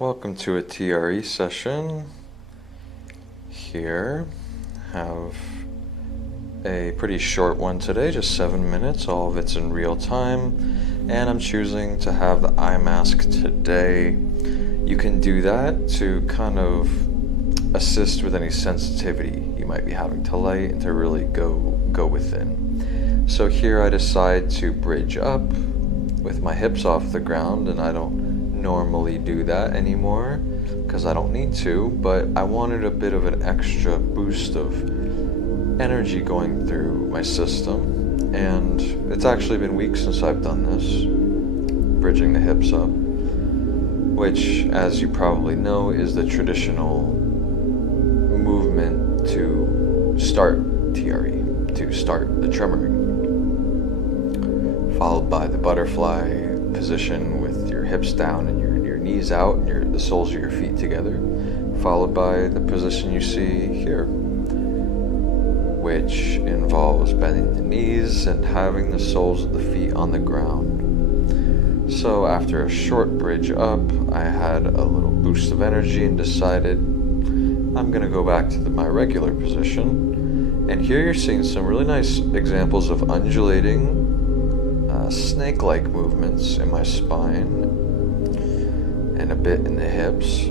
Welcome to a TRE session. Here, have a pretty short one today, just 7 minutes, all of it's in real time, and I'm choosing to have the eye mask today. You can do that to kind of assist with any sensitivity you might be having to light and to really go within. So here I decide to bridge up with my hips off the ground, and I don't normally do that anymore because I don't need to, but I wanted a bit of an extra boost of energy going through my system, and it's actually been weeks since I've done this, bridging the hips up, which, as you probably know, is the traditional movement to start TRE, to start the tremoring, followed by the butterfly position with your hips down and your knees out and the soles of your feet together, followed by the position you see here, which involves bending the knees and having the soles of the feet on the ground. So after a short bridge up, I had a little boost of energy and decided I'm going to go back to my regular position. And here you're seeing some really nice examples of undulating snake-like movements in my spine and a bit in the hips.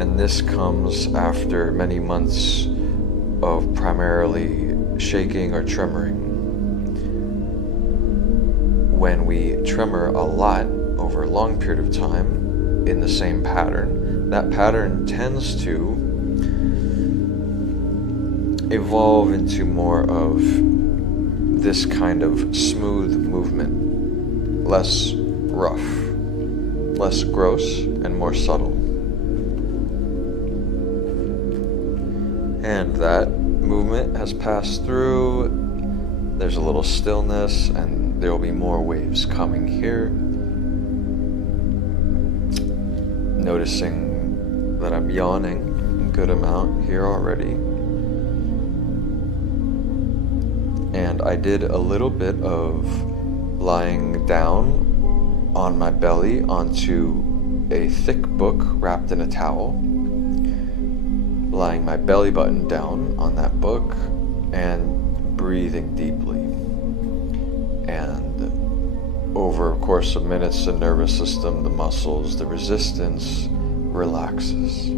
And this comes after many months of primarily shaking or tremoring. When we tremor a lot over a long period of time in the same pattern, that pattern tends to evolve into more of this kind of smooth movement, less rough, less gross, and more subtle. And that movement has passed through. There's a little stillness, and there will be more waves coming here. Noticing that I'm yawning a good amount here already. And I did a little bit of lying down on my belly onto a thick book wrapped in a towel, lying my belly button down on that book and breathing deeply. And over a course of minutes, the nervous system, the muscles, the resistance relaxes,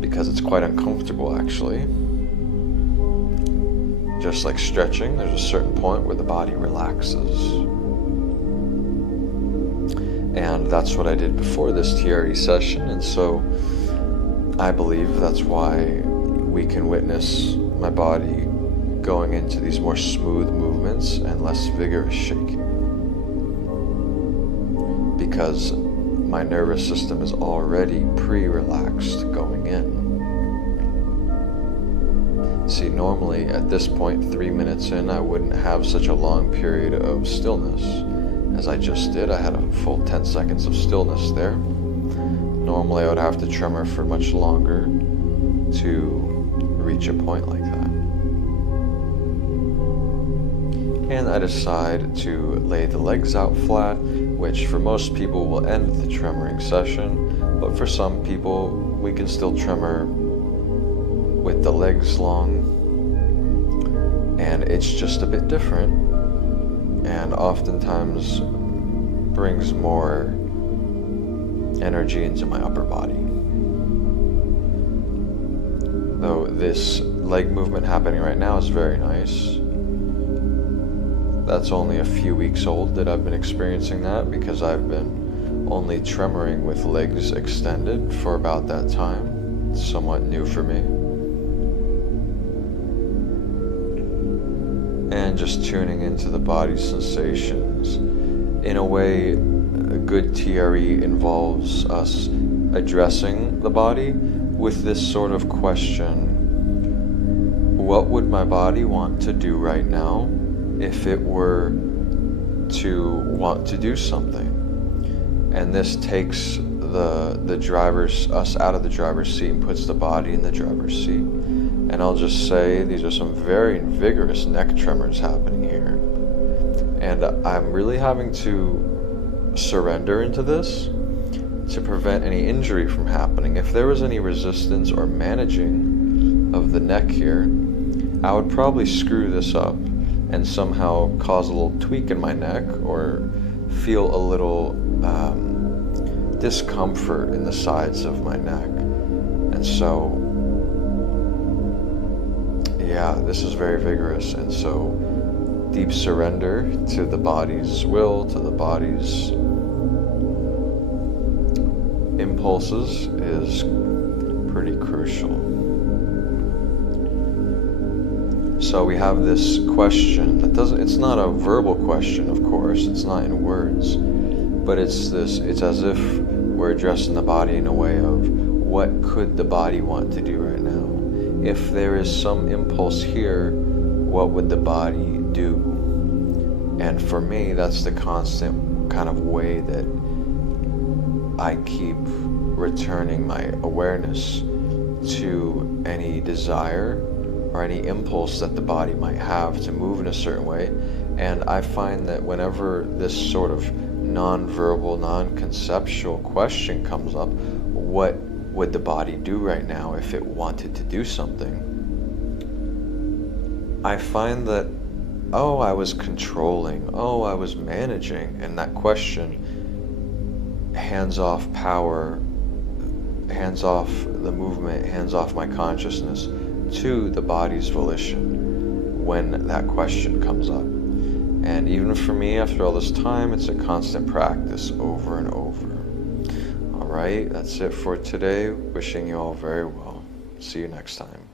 because it's quite uncomfortable actually. Just like stretching, there's a certain point where the body relaxes. And that's what I did before this TRE session, and so I believe that's why we can witness my body going into these more smooth movements and less vigorous shaking, because my nervous system is already pre-relaxed going in. See, normally at this point, 3 minutes in, I wouldn't have such a long period of stillness as I just did. I had a full 10 seconds of stillness there. Normally I would have to tremor for much longer to reach a point like that. And I decide to lay the legs out flat, which for most people will end the tremoring session, but for some people we can still tremor with the legs long, and it's just a bit different, and oftentimes brings more energy into my upper body. Though this leg movement happening right now is very nice. That's only a few weeks old that I've been experiencing that, because I've been only tremoring with legs extended for about that time. It's somewhat new for me. And just tuning into the body's sensations. In a way, a good TRE involves us addressing the body with this sort of question: what would my body want to do right now if it were to want to do something? And this takes us out of the driver's seat and puts the body in the driver's seat. And I'll just say, these are some very vigorous neck tremors happening here. And I'm really having to surrender into this, to prevent any injury from happening. If there was any resistance or managing of the neck here, I would probably screw this up and somehow cause a little tweak in my neck or feel a little discomfort in the sides of my neck. And so, yeah, this is very vigorous. And so, deep surrender to the body's will, to the body's impulses is pretty crucial. So we have this question that it's not a verbal question, of course, it's not in words, but it's as if we're addressing the body in a way of what could the body want to do right now? If there is some impulse here, what would the body do? And for me, that's the constant kind of way that I keep returning my awareness to any desire or any impulse that the body might have to move in a certain way. And I find that whenever this sort of non-verbal, non-conceptual question comes up, what would the body do right now if it wanted to do something? I find that, oh, I was controlling, oh, I was managing, and that question hands off power, hands off the movement, hands off my consciousness to the body's volition when that question comes up. And even for me, after all this time, it's a constant practice over and over. All right, that's it for today. Wishing you all very well. See you next time.